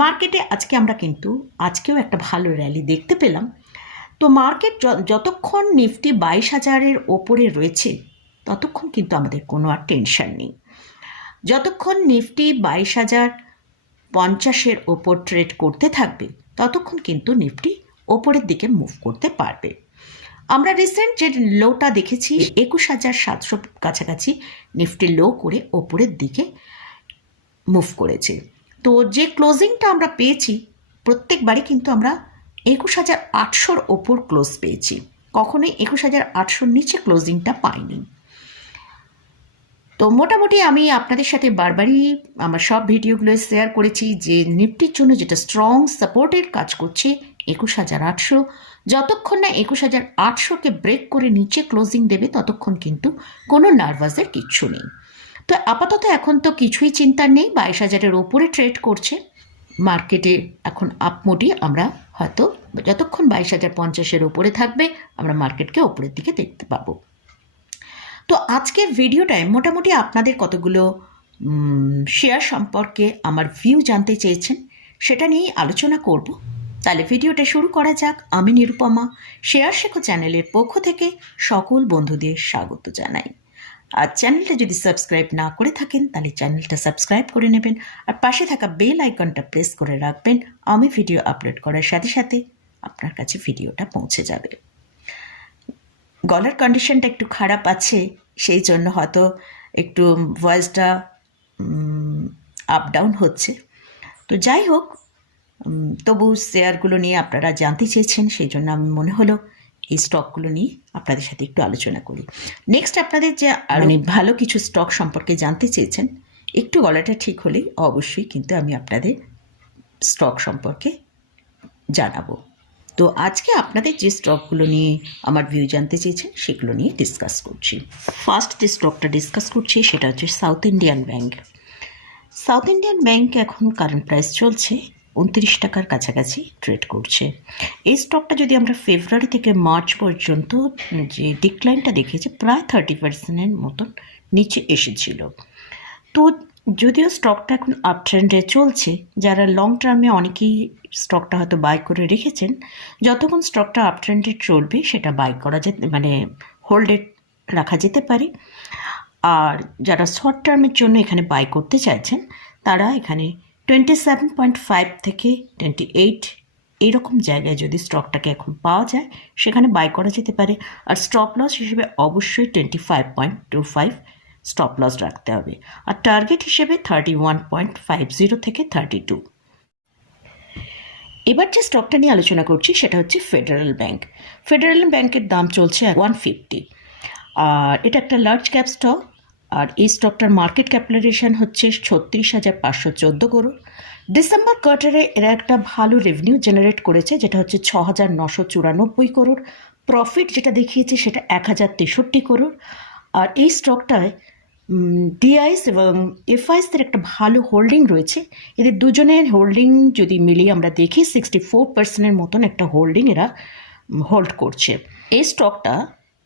মার্কেটে আজকে আমরা কিন্তু, আজকেও একটা ভালো র্যালি দেখতে পেলাম। তো মার্কেট যতক্ষণ নিফটি বাইশ হাজারের ওপরে রয়েছে, ততক্ষণ কিন্তু আমাদের কোনো আর টেনশন নেই। যতক্ষণ নিফটি বাইশ হাজার পঞ্চাশের ওপর ট্রেড করতে থাকবে, ততক্ষণ কিন্তু নিফটি ওপরের দিকে মুভ করতে পারবে। আমরা রিসেন্ট যে লোটা দেখেছি, একুশ হাজার সাতশো কাছাকাছি নিফটি লো করে ওপরের দিকে মুভ করেছে। তো যে ক্লোজিংটা আমরা পেয়েছি, প্রত্যেকবারই কিন্তু আমরা একুশ হাজার আটশোর ওপর ক্লোজ পেয়েছি। কখনোই একুশ হাজার আটশোর নিচে ক্লোজিংটা পাইনি। তো মোটামুটি আমি আপনাদের সাথে বারবারই আমার সব ভিডিওগুলো শেয়ার করেছি যে নিফটির জন্য যেটা স্ট্রং সাপোর্টের কাজ করছে একুশ হাজার আটশো। যতক্ষণ না একুশ হাজার আটশোকে ব্রেক করে নিচে ক্লোজিং দেবে, ততক্ষণ কিন্তু কোনো নার্ভাসের কিচ্ছু নেই। তো আপাতত এখন তো কিছুই চিন্তার নেই, বাইশ হাজারের ওপরে ট্রেড করছে। মার্কেটে এখন আপমোটি আমরা হয়তো যতক্ষণ বাইশ হাজার পঞ্চাশের ওপরে থাকবে, আমরা মার্কেটকে ওপরের দিকে দেখতে পাবো। তো আজকের ভিডিওটায় মোটামুটি আপনাদের কতগুলো শেয়ার সম্পর্কে আমার ভিউ জানতে চেয়েছেন, সেটা নিয়েই আলোচনা করব। তাহলে ভিডিওটা শুরু করা যাক। আমি নিরুপমা শেয়ার শেখো চ্যানেলের পক্ষ থেকে সকল বন্ধুদের স্বাগত জানাই। আর চ্যানেলটা যদি সাবস্ক্রাইব না করে থাকেন, তাহলে চ্যানেলটা সাবস্ক্রাইব করে নেবেন আর পাশে থাকা বেল আইকনটা প্রেস করে রাখবেন। আমি ভিডিও আপলোড করার সাথে সাথে আপনার কাছে ভিডিওটা পৌঁছে যাবে। গলার কন্ডিশনটা একটু খারাপ আছে, সেই জন্য হয়তো একটু ভয়েসটা আপ ডাউন হচ্ছে। তো যাই হোক তবু শেয়ারগুলো নিয়ে আপনারা জানতে চেয়েছেন, সেই জন্য আমি মনে হলো এই স্টকগুলো নিয়ে আপনাদের সাথে একটু আলোচনা করি। নেক্সট আপনাদের যে আরও ভালো কিছু স্টক সম্পর্কে জানতে চেয়েছেন একটু গলাটা ঠিক হলেই অবশ্যই কিন্তু আমি আপনাদের স্টক সম্পর্কে জানাব। তো আজকে আপনাদের যে স্টকগুলো নিয়ে আমার ভিউ জানতে চেয়েছেন সেগুলো নিয়ে ডিসকাস করছি। ফার্স্ট যে স্টকটা ডিসকাস করছি সেটা হচ্ছে South Indian Bank South Indian Bank এখন কারেন্ট প্রাইস চলছে উনত্রিশ টাকার কাছাকাছি ট্রেড করছে। এই স্টকটা যদি আমরা ফেব্রুয়ারি থেকে মার্চ পর্যন্ত যে ডিক্লাইনটা দেখেছি, প্রায় থার্টি পার্সেন্টের মতন নিচে এসেছিল। তো যদিও স্টকটা এখন আপ ট্রেন্ডে চলছে, যারা লং টার্মে অনেকেই স্টকটা হয়তো বাই করে রেখেছেন, যতক্ষণ স্টকটা আপ ট্রেন্ডে চলবে, সেটা বাই করা যেতে মানে হোল্ডে রাখা যেতে পারে। আর যারা শর্ট টার্মের জন্য এখানে বাই করতে চাইছেন, তারা এখানে টোয়েন্টি সেভেন পয়েন্ট ফাইভ থেকে টোয়েন্টি এইট এইরকম জায়গায় যদি স্টকটাকে এখন পাওয়া যায়, সেখানে বাই করা যেতে পারে। আর স্টপ লস হিসেবে অবশ্যই twenty five point two five stop loss রাখতে হবে। আর টার্গেট হিসেবে thirty one point five zero থেকে থার্টি টু এবার যে স্টকটা নিয়ে আলোচনা করছি, সেটা হচ্ছে ফেডারেল ব্যাংক ফেডারেল ব্যাংকের দাম চলছে ওয়ান ফিফটি আর এটা একটা লার্জ ক্যাপ স্টক আর এই স্টকটার মার্কেট ক্যাপিটালাইজেশন হচ্ছে ছত্রিশ হাজার পাঁচশো চোদ্দ করোড় ডিসেম্বর কোয়ার্টারে এরা একটা ভালো রেভিনিউ জেনারেট করেছে, যেটা হচ্ছে ছ হাজার নশো চুরানব্বই করোড় প্রফিট যেটা দেখিয়েছে সেটা এক হাজার তেষট্টি করোড় আর এই স্টকটায় ডিআইস এবং এফআইসদের একটা ভালো হোল্ডিং রয়েছে। এদের দুজনের হোল্ডিং যদি মিলিয়ে আমরা দেখি সিক্সটি ফোর পার্সেন্টের মতন একটা হোল্ডিং এরা হোল্ড করছে। এই স্টকটা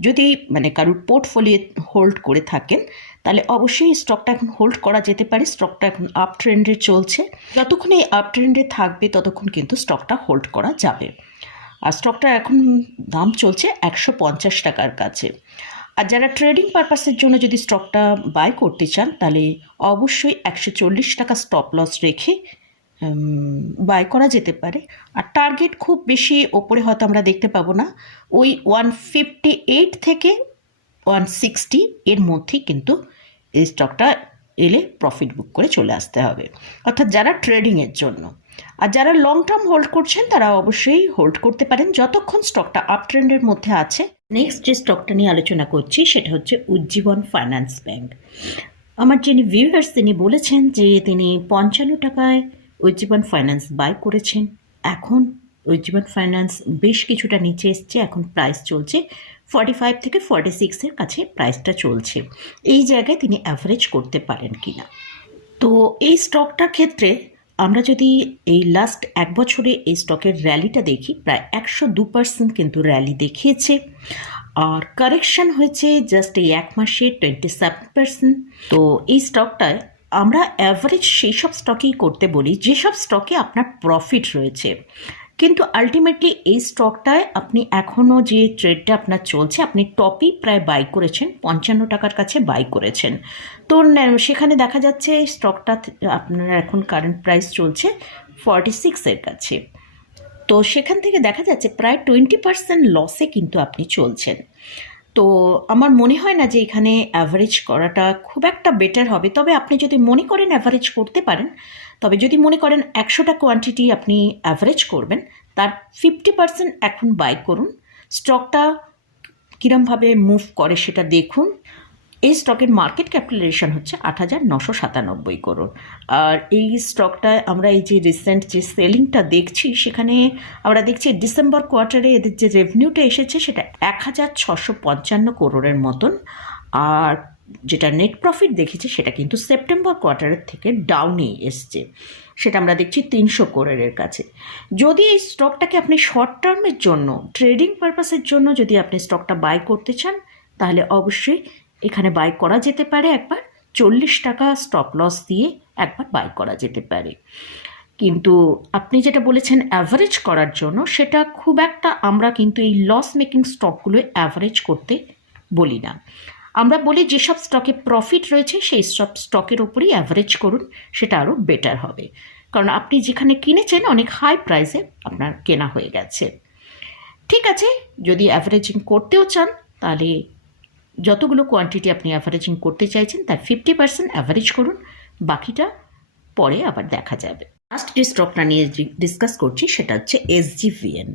যদি মানে কারোর পোর্টফোলিও হোল্ড করে থাকেন, তাহলে অবশ্যই স্টকটা এখন হোল্ড করা যেতে পারে। স্টকটা এখন আপ ট্রেন্ডে চলছে। যতক্ষণ এই আপ ট্রেন্ডে থাকবে, ততক্ষণ কিন্তু স্টকটা হোল্ড করা যাবে। আর স্টকটা এখন দাম চলছে একশো পঞ্চাশ টাকার কাছে। আর যারা ট্রেডিং পারপাসের জন্য যদি স্টকটা বাই করতে চান, তাহলে অবশ্যই একশো চল্লিশ টাকা স্টপ লস রেখে বাই করা যেতে পারে। আর টার্গেট খুব বেশি ওপরে হয়তো আমরা দেখতে পাবো না। ওই ওয়ান ফিফটি এইট থেকে ওয়ান সিক্সটি এর মধ্যেই কিন্তু এই স্টকটা এলে প্রফিট বুক করে চলে আসতে হবে। অর্থাৎ যারা ট্রেডিংয়ের জন্য। আর যারা লং টার্ম হোল্ড করছেন, তারা অবশ্যই হোল্ড করতে পারেন। যতক্ষণ স্টকটা আপ ট্রেন্ডের মধ্যে আছে। নেক্সট যে স্টকটা নিয়ে আলোচনা করছি, সেটা হচ্ছে উজ্জীবন ফাইন্যান্স ব্যাংক আমার যিনি ভিউয়ার্স তিনি বলেছেন যে তিনি পঞ্চান্ন টাকায় উজ্জীবন ফাইন্যান্স বাই করেছেন। এখন উজ্জীবন ফাইন্যান্স বেশ কিছুটা নিচে এসছে, এখন প্রাইস চলছে ফর্টি ফাইভ থেকে ফর্টি সিক্সের কাছে প্রাইসটা চলছে। এই জায়গায় তিনি অ্যাভারেজ করতে পারেন কি না তো এই স্টকটার ক্ষেত্রে আমরা যদি এই লাস্ট এক বছরে এই স্টকের র্যালিটা দেখি, প্রায় একশো দু পার্সেন্ট কিন্তু র্যালি দেখিয়েছে। আর কারেকশন হয়েছে জাস্ট এই এক মাসে টোয়েন্টি সেভেন পার্সেন্ট তো এই স্টকটায় আমরা অ্যাভারেজ সেই সব স্টকেই করতে বলি, যেসব স্টকে আপনার প্রফিট রয়েছে। কিন্তু আলটিমেটলি এই স্টকটায় আপনি এখনও যে ট্রেডটা আপনার চলছে, আপনি টপই প্রায় বাই করেছেন, পঞ্চান্ন টাকার কাছে বাই করেছেন। তো সেখানে দেখা যাচ্ছে এই স্টকটা আপনার এখন কারেন্ট প্রাইস চলছে ফর্টি সিক্সের কাছে। তো সেখান থেকে দেখা যাচ্ছে প্রায় টোয়েন্টি পার্সেন্ট লসে কিন্তু আপনি চলছেন। তো আমার মনে হয় না যে এখানে অ্যাভারেজ করাটা খুব একটা বেটার হবে। তবে আপনি যদি মনে করেন অ্যাভারেজ করতে পারেন, তবে যদি মনে করেন একশোটা কোয়ান্টিটি আপনি অ্যাভারেজ করবেন, তার ফিফটি পার্সেন্ট এখন বাই করুন। স্টকটা কীরমভাবে মুভ করে সেটা দেখুন। এই স্টকের মার্কেট ক্যাপিটালাইজেশন হচ্ছে আট হাজার নশো সাতানব্বই করোড় আর এই স্টকটায় আমরা এই যে রিসেন্ট যে সেলিংটা দেখছি, সেখানে আমরা দেখছি ডিসেম্বর কোয়ার্টারে এদের যে রেভিনিউটা এসেছে, সেটা এক হাজার ছশো পঞ্চান্ন করোড়ের মতন। আর যেটা নেট প্রফিট দেখেছি, সেটা কিন্তু সেপ্টেম্বর কোয়ার্টারের থেকে ডাউনে এসছে। সেটা আমরা দেখছি তিনশো করোড়ের কাছে। যদি এই স্টকটাকে আপনি শর্ট টার্মের জন্য ট্রেডিং পারপাসের জন্য যদি আপনি স্টকটা বাই করতে চান, তাহলে অবশ্যই এখানে বাই করা যেতে পারে একবার, চল্লিশ টাকা স্টপ লস দিয়ে একবার বাই করা যেতে পারে। কিন্তু আপনি যেটা বলেছেন অ্যাভারেজ করার জন্য, সেটা খুব একটা আমরা কিন্তু এই লস মেকিং স্টকগুলো অ্যাভারেজ করতে বলি না। আমরা বলি যেসব স্টকে প্রফিট রয়েছে, সেই সব স্টকের ওপরই অ্যাভারেজ করুন, সেটা আরও বেটার হবে। কারণ আপনি যেখানে কিনেছেন, অনেক হাই প্রাইসে আপনার কেনা হয়ে গেছে। ঠিক আছে, যদি অ্যাভারেজিং করতেও চান, তাহলে যতগুলো কোয়ান্টিটি আপনি অ্যাভারেজিং করতে চাইছেন, তার ফিফটি পার্সেন্ট অ্যাভারেজ করুন, বাকিটা পরে আবার দেখা যাবে। লাস্ট যে স্টকটা নিয়ে ডিসকাস করছি, সেটা হচ্ছে এসজিভিএন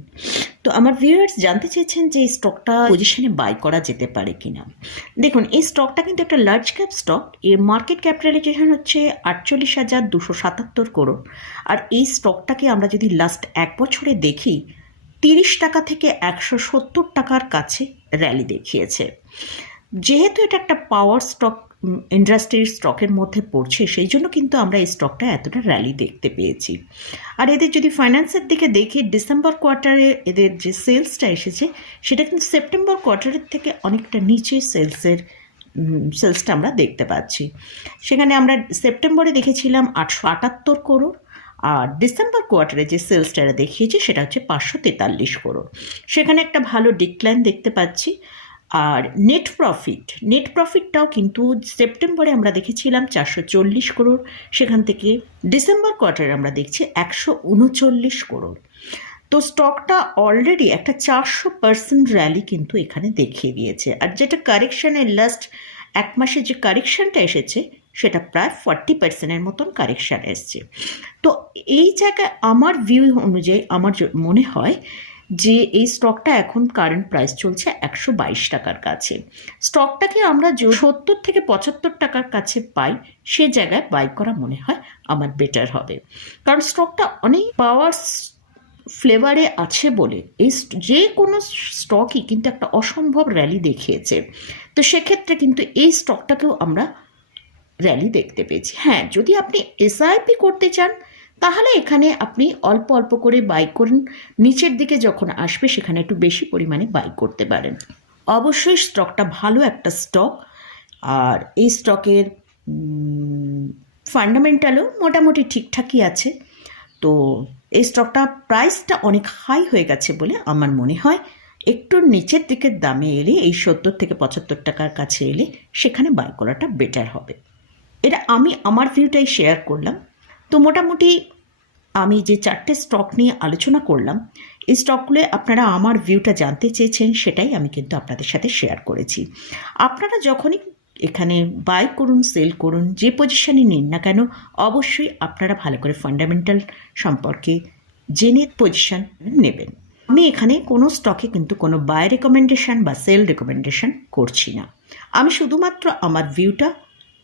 তো আমার ভিউয়ার্স জানতে চেয়েছেন যে এই স্টকটা পজিশনে বাই করা যেতে পারে কিনা। দেখুন, এই স্টকটা কিন্তু একটা লার্জ ক্যাপ স্টক এর মার্কেট ক্যাপিটালাইজেশন হচ্ছে আটচল্লিশ হাজার দুশো সাতাত্তর করোড় আর এই স্টকটাকে আমরা যদি লাস্ট এক বছরে দেখি, তিরিশ টাকা থেকে একশো সত্তর টাকার কাছে র্যালি দেখিয়েছে। যেহেতু এটা একটা পাওয়ার স্টক ইন্ডাস্ট্রির স্টকের মধ্যে পড়ছে, সেই জন্য কিন্তু আমরা এই স্টকটা এতটা র্যালি দেখতে পেয়েছি। আর এদের যদি ফাইন্যান্সের দিকে দেখি ডিসেম্বর কোয়ার্টারে এদের যে সেলসটা এসেছে, সেটা কিন্তু সেপ্টেম্বর কোয়ার্টারের থেকে অনেকটা নিচে সেলসের সেলসটা আমরা দেখতে পাচ্ছি। সেখানে আমরা সেপ্টেম্বরে দেখেছিলাম আটশো আটাত্তর করোড় আর ডিসেম্বর কোয়ার্টারে যে সেলসটা দেখিয়েছে, সেটা হচ্ছে পাঁচশো তেতাল্লিশ করোড় সেখানে একটা ভালো ডিক্লাইন দেখতে পাচ্ছি। আর নেট প্রফিট নেট প্রফিটটাও কিন্তু সেপ্টেম্বরে আমরা দেখেছিলাম চারশো চল্লিশ করোড় সেখান থেকে ডিসেম্বর কোয়ার্টারে আমরা দেখছি একশো উনচল্লিশ করোড় তো স্টকটা অলরেডি একটা চারশো পার্সেন্ট র্যালি কিন্তু এখানে দেখিয়ে দিয়েছে। আর যেটা কারেকশানের লাস্ট এক মাসে যে কারেকশানটা এসেছে সেটা প্রায় ফর্টি পার্সেন্টের মতন কারেকশান এসছে। তো এই জায়গায় আমার ভিউ অনুযায়ী আমার মনে হয় যে এই স্টকটা এখন কারেন্ট প্রাইস চলছে একশো বাইশ টাকার কাছে। স্টকটাকে আমরা যে সত্তর থেকে পঁচাত্তর টাকার কাছে পাই, সে জায়গায় বাই করা মনে হয় আমার বেটার হবে। কারণ স্টকটা অনেক পাওয়ার ফ্লেভারে আছে বলে এই যে কোনো স্টকই কিন্তু একটা অসম্ভব র্যালি দেখিয়েছে। তো সেক্ষেত্রে কিন্তু এই স্টকটাকেও আমরা র্যালি দেখতে পেয়েছি। হ্যাঁ যদি আপনি এসআইপি করতে চান, তাহলে এখানে আপনি অল্প অল্প করে বাই করুন নিচের দিকে যখন আসবে, সেখানে একটু বেশি পরিমাণে বাই করতে পারেন। অবশ্যই স্টকটা ভালো একটা স্টক আর এই স্টকের ফান্ডামেন্টালও মোটামুটি ঠিকঠাকই আছে। তো এই স্টকটা প্রাইসটা অনেক হাই হয়ে গেছে বলে আমার মনে হয়। একটু নিচের দিকের দামে এলে, এই সত্তর থেকে পঁচাত্তর টাকার কাছে এলে, সেখানে বাই করাটা বেটার হবে। এটা আমি আমার ভিউটাই শেয়ার করলাম। তো মোটামুটি আমি যে চারটে স্টক নিয়ে আলোচনা করলাম, এই স্টকগুলো আপনারা আমার ভিউটা জানতে চেয়েছেন সেটাই আমি কিন্তু আপনাদের সাথে শেয়ার করেছি। আপনারা যখনই এখানে বাই করুন সেল করুন, যে পজিশানে নিন না কেন, অবশ্যই আপনারা ভালো করে ফান্ডামেন্টাল সম্পর্কে জেনে পজিশান নেবেন। আমি এখানে কোনো স্টকে কিন্তু কোনো বাই রেকমেন্ডেশন বা সেল রেকমেন্ডেশন করছি না। আমি শুধুমাত্র আমার ভিউটা